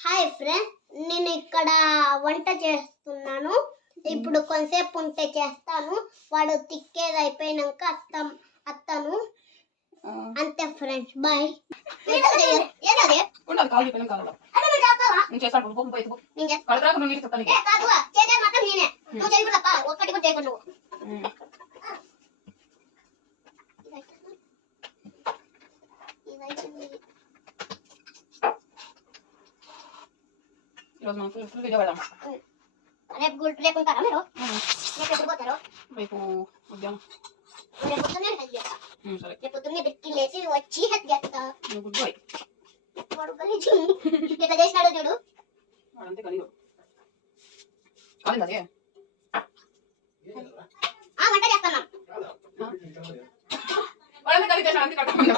Hi friends, నేను ఇక్కడ వంట చేస్తున్నాను. ఇప్పుడు కొంతసేపు ఉంటే చేస్తాను. వాడు తిక్కేది అయిపోయినాక అత్తను. అంతే ఫ్రెండ్స్, బాయ్. ఈరోజు మనం ఫుల్ వీడియో పెడదాం. రేపు ఉంటారా మీరు? రేపు ఎప్పుడు పోతారు? రేపు మధ్యాహ్నం. రేపు పొద్దున్నే హెడ్ చేస్తా. సరే, రేపు పొద్దున్నే బిక్కి లేచి వచ్చి హెడ్ చేస్తా. Good boy. వాడు గలీజు ఎట్లా చేసినాడో చూడు. వాడంతే గలీజు. కాలేదు అదే వంట చేస్తాను. వాడంతే గలీజు చేసినాడు, అంతే కట్టకుండా